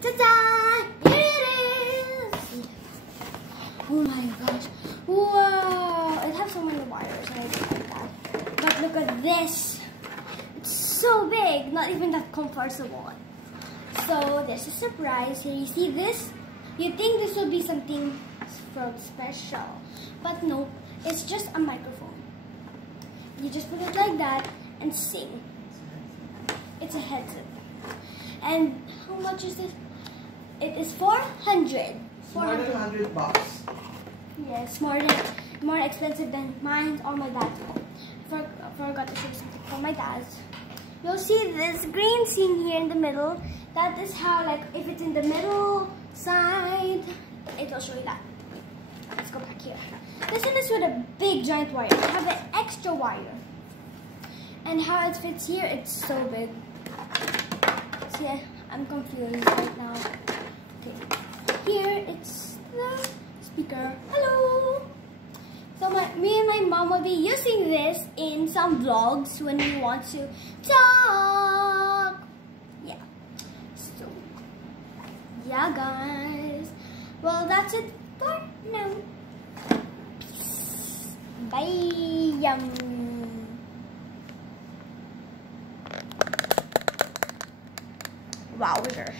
Ta-da! Here it is! Oh my gosh. Whoa! It has so many wires and I don't like that. But look at this. It's so big. Not even that comfortable. So there's a surprise here. You see this? You think this will be something special. But no, it's just a microphone. You just put it like that and sing. It's a headset. And how much is this? It is 400. More than $100. Yes, more expensive than mine or my dad's. Forgot to show something for my dad's. You'll see this green scene here in the middle. That is how, like, if it's in the middle side, it will show you that. Let's go back here. This one is with a big giant wire. I have an extra wire. And how it fits here, it's so big. See, I'm confused right now. Okay. Here, it's the speaker. Hello! So me and my mom will be using this in some vlogs when we want to talk. Yeah. So, yeah guys. Well, that's it for now. Peace. Bye. Yum. Wowzer.